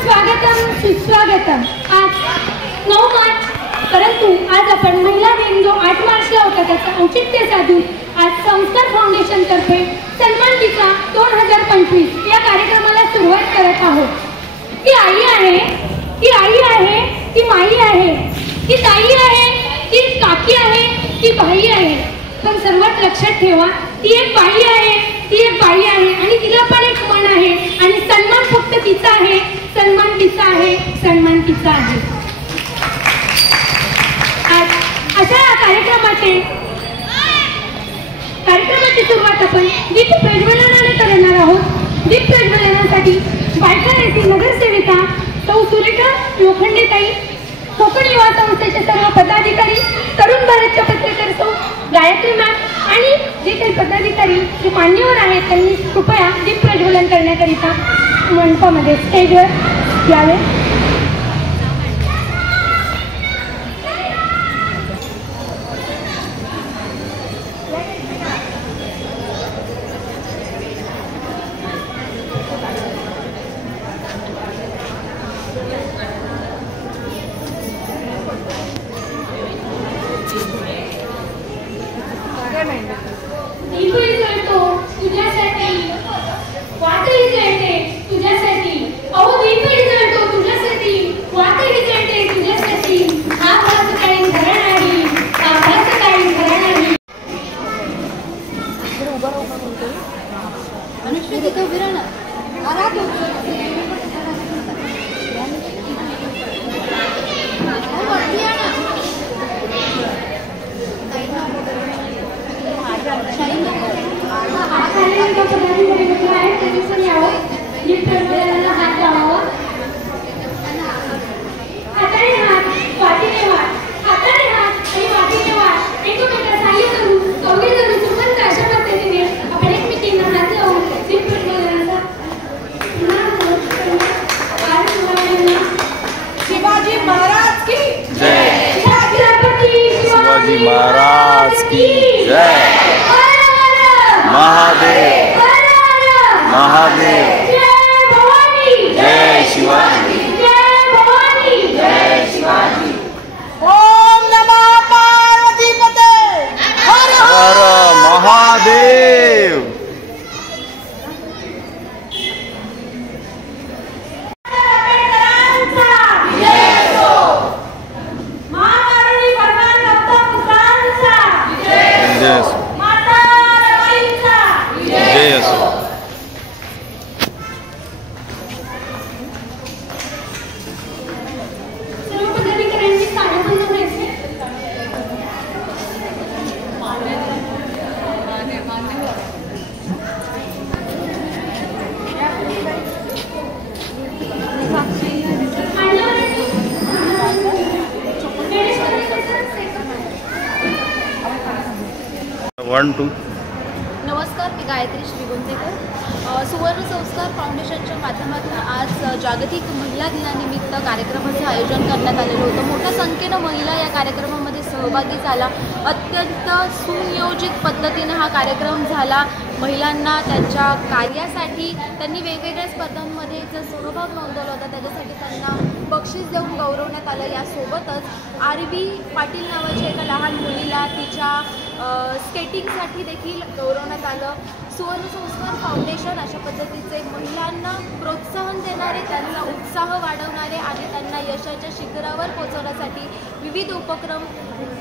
स्वागतम सुस्वागतम। आज 9 मार्च, परंतु आज आपण महिला दिन जो 8 मार्चला होता त्याचं औचित्य साधून आज संस्कार फाउंडेशन तर्फे सन्मान दिसा 2025 या कार्यक्रमाला सुरुवात करत आहोत। ती आई आहे, ती आई आहे, ती माई आहे, ती ताई आहे, ती काकी आहे, ती बाई आहे, पण सर्वात लक्षात ठेवा ती एक बाई आहे, ती एक बाई आहे आणि तिला पण एक मन आहे आणि सन्मान फक्त तिचा आहे, सन्मान तिचा आहे, सन्मान तिचा आहे। आज अशा कार्यक्रमाची सुरुवात आपण दीप प्रज्वलनाने करणार आहोत। दीप प्रज्वलनासाठी बायका येथील नगरसेविका सौ सुरेखा लोखंडेताई, कोकण युवा संस्थेचे सर्व पदाधिकारी, तरुण भारतच्या पत्रकार सौ गायत्री मॅम आणि जे काही पदाधिकारी जे मान्यवर आहेत त्यांनी कृपया दीप प्रज्वलन करण्याकरिता मंडपामध्ये स्टेजवर यावे। दीपही जळतो तुझ्यासाठी, वाटही जळते तुझ्यासाठी, अहो दीपही जळतो तुझ्यासाठी, वाटही जळते तुझ्यासाठी, आभास काही खरा नाही, आभास काही खरा नाही। अनुष्का तिथं उभी राहा ना, शिवाजी महाराज की जय। महादेव महादेव, जय शिवाजी, जय शिवाजी। ओम नमः पार्वतीपते, हर हर महादेव। जय असो। सर्व पदाधिकाऱ्यांनी स्थानापन्न व्हायचे। नमस्कार, मी गायत्री श्रीगोंदेकर। सुवर्ण संस्कार फाउंडेशनच्या माध्यमातून आज जागतिक महिला दिनानिमित्त कार्यक्रमाचं आयोजन करण्यात आलेलं होतं। मोठ्या संख्येनं महिला या कार्यक्रमामध्ये सहभागी झाला। अत्यंत सुनियोजित पद्धतीने हा कार्यक्रम झाला। महिलांना त्यांच्या कार्यासाठी त्यांनी वेगवेगळ्या स्पर्धांमध्ये जो सहभाग नोंदवला होता त्याच्यासाठी त्यांना बक्षीस देऊन गौरवण्यात आलं। यासोबतच आरवी पाटील नावाच्या एका लहान मुलीला तिच्या स्केटिंगसाठी देखील गौरवण्यात आलं। सुवर्ण संस्कार फाउंडेशन अशा पद्धतीचे महिलांना प्रोत्साहन देणारे, त्यांचा उत्साह वाढवणारे आणि त्यांना यशाच्या शिखरावर पोहोचवण्यासाठी विविध उपक्रम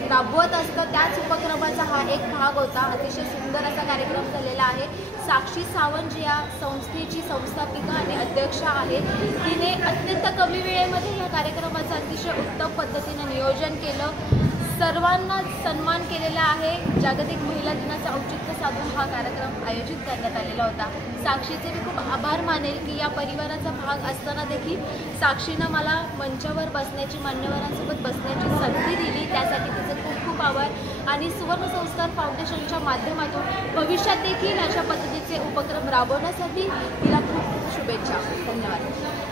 राबवत असतं। त्याच उपक्रमाचा हा एक भाग होता। अतिशय सुंदर असा कार्यक्रम झालेला आहे। साक्षी सावंत जी या संस्थेची संस्थापिका आणि अध्यक्ष आहे, तिने अत्यंत कमी वेळेमध्ये या कार्यक्रमाचं अतिशय उत्तम पद्धतीने नियोजन केलं। सर्वांना सन्मान केलेला आहे। जागतिक महिला दिनाचं औचित्य साधून हा कार्यक्रम आयोजित करण्यात आलेला होता। साक्षीचे मी खूप आभार मानेल की या परिवाराचा भाग असताना देखील साक्षीनं मला मंचावर बसण्याची, मान्यवरांसोबत बसण्याची संधी दिली, त्यासाठी तिचे खूप खूप आभार। आणि सुवर्ण संस्कार फाउंडेशनच्या माध्यमातून भविष्यात देखील अशा पद्धतीचे उपक्रम राबवण्यासाठी तिला खूप खूप शुभेच्छा। धन्यवाद।